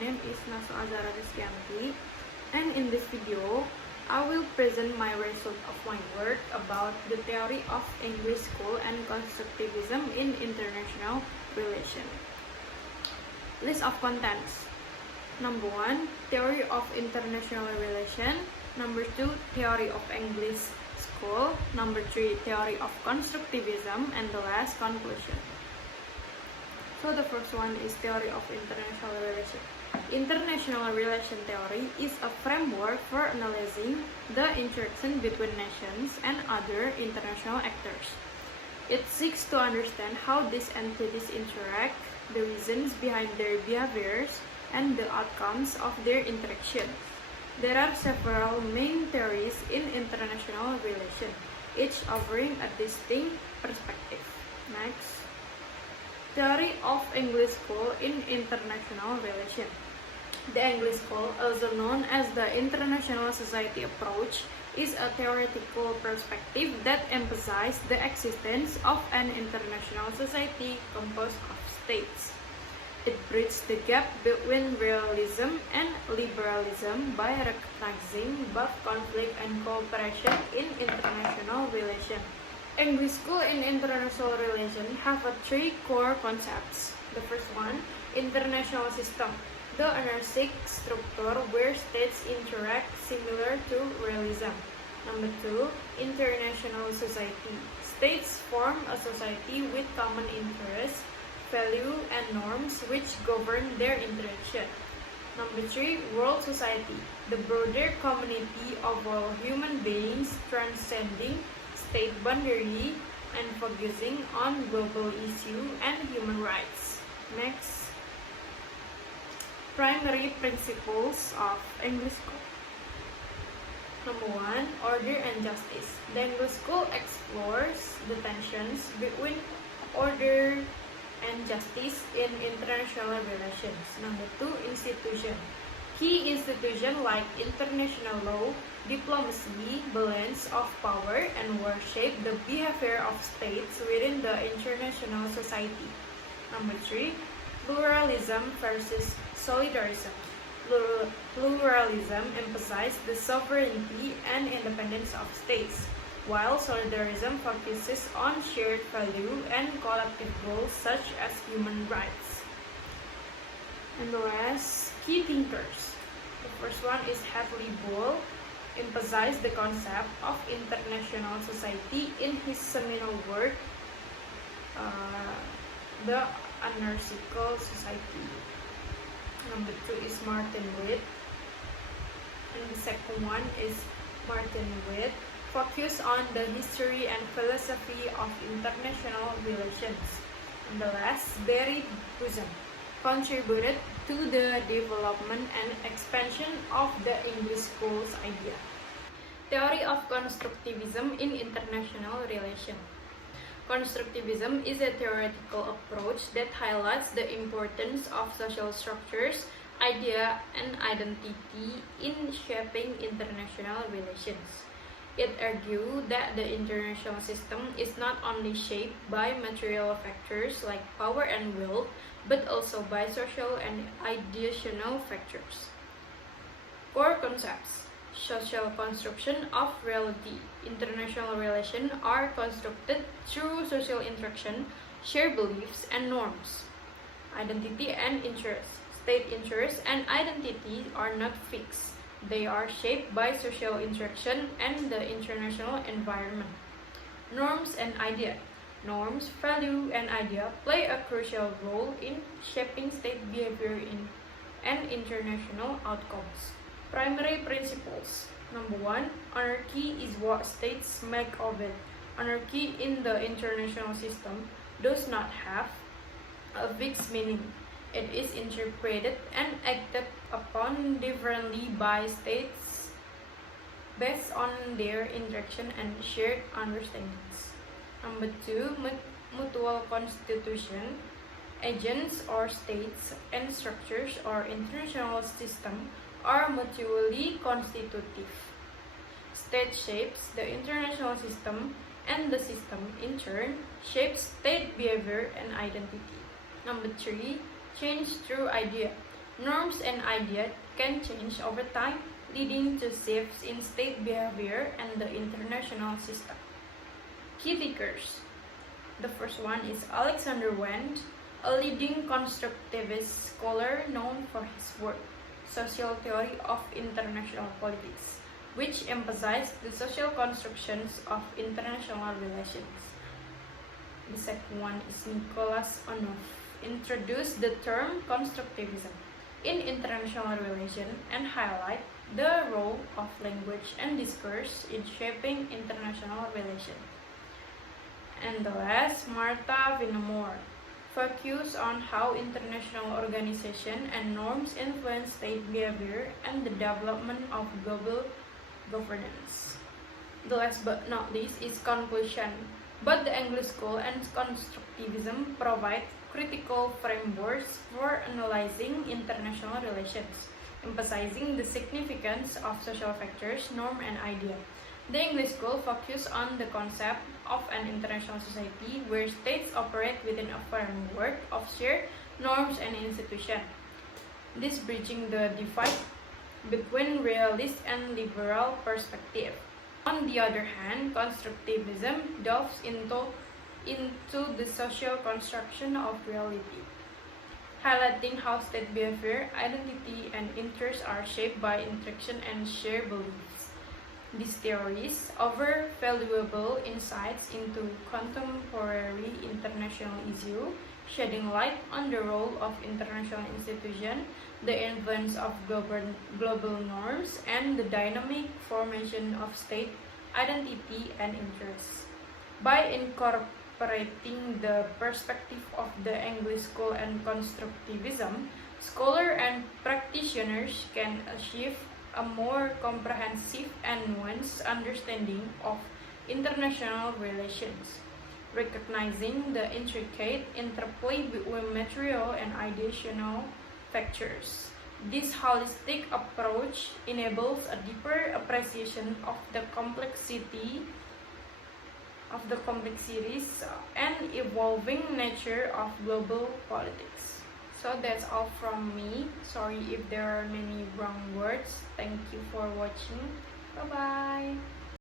name is Naso Azara Rizkyanti, and in this video, I will present my result of my work about the theory of English school and constructivism in international relations. List of contents. Number 1, theory of international relations. Number 2, theory of English school. Number 3, theory of constructivism, and the last, conclusion. So the first one is theory of international relations. International relation theory is a framework for analyzing the interaction between nations and other international actors. It seeks to understand how these entities interact, the reasons behind their behaviors, and the outcomes of their interactions. There are several main theories in international relations, each offering a distinct perspective. Next. Theory of English school in international relations. The English school, also known as the International Society approach, is a theoretical perspective that emphasizes the existence of an international society composed of states. It bridges the gap between realism and liberalism by recognizing both conflict and cooperation in international relations. English school in international relations have three core concepts. The first one, international system, the anarchic structure where states interact similar to realism. Number 2, international society. States form a society with common interests, value, and norms which govern their interaction. Number 3, world society, the broader community of all human beings transcending state boundary and focusing on global issue and human rights. Next, primary principles of English school. Number 1, order and justice. The English school explores the tensions between order and justice in international relations. Number 2, institution. Key institutions like international law, diplomacy, balance of power, and war shape the behavior of states within the international society. Number 3, pluralism versus solidarism. Pluralism emphasizes the sovereignty and independence of states, while solidarism focuses on shared value and collective goals such as human rights. And the last, key thinkers. The first one is Hadley Bull, emphasized the concept of international society in his seminal work, The Anarchical Society. Number 2 is Martin Witt, and the second one is Martin Witt, focused on the history and philosophy of international relations. And the last, Barry Bosom, contributed to the development and expansion of the English school's idea. Theory of constructivism in international relations. Constructivism is a theoretical approach that highlights the importance of social structures, idea, and identity in shaping international relations. It argues that the international system is not only shaped by material factors like power and wealth, but also by social and ideational factors. Core concepts. Social construction of reality. International relations are constructed through social interaction, shared beliefs, and norms. Identity and interest. State interest and identity are not fixed. They are shaped by social interaction and the international environment. Norms and idea. Norms, value, and idea play a crucial role in shaping state behavior and international outcomes. Primary principles. Number 1, anarchy is what states make of it. Anarchy in the international system does not have a fixed meaning. It is interpreted and acted upon differently by states based on their interaction and shared understandings. Number 2, mutual constitution. Agents or states and structures or international system are mutually constitutive. State shapes the international system, and the system in turn shapes state behavior and identity. Number 3, change through idea. Norms and ideas can change over time, leading to shifts in state behavior and the international system. Key thinkers. The first one is Alexander Wendt, a leading constructivist scholar known for his work, Social Theory of International Politics, which emphasized the social constructions of international relations. The second one is Nicholas Onoff, introduced the term constructivism in international relations and highlight the role of language and discourse in shaping international relations. And the last, Martha Vinamore, focus on how international organization and norms influence state behavior and the development of global governance. The last but not least is conclusion. Both the English School and constructivism provide critical frameworks for analyzing international relations, emphasizing the significance of social factors, norm, and idea. The English School focuses on the concept of an international society where states operate within a framework of shared norms and institutions. This bridging the divide between realist and liberal perspective. On the other hand, constructivism delves into the social construction of reality, highlighting how state behavior, identity, and interests are shaped by interaction and shared beliefs. These theories offer valuable insights into contemporary international issues, shedding light on the role of international institutions, the influence of global norms, and the dynamic formation of state identity and interests. By incorporating the perspective of the English School and constructivism, scholars and practitioners can achieve a more comprehensive and nuanced understanding of international relations, recognizing the intricate interplay between material and ideational factors. This holistic approach enables a deeper appreciation of the complexities and evolving nature of global politics. So that's all from me. Sorry if there are many wrong words. Thank you for watching. Bye bye.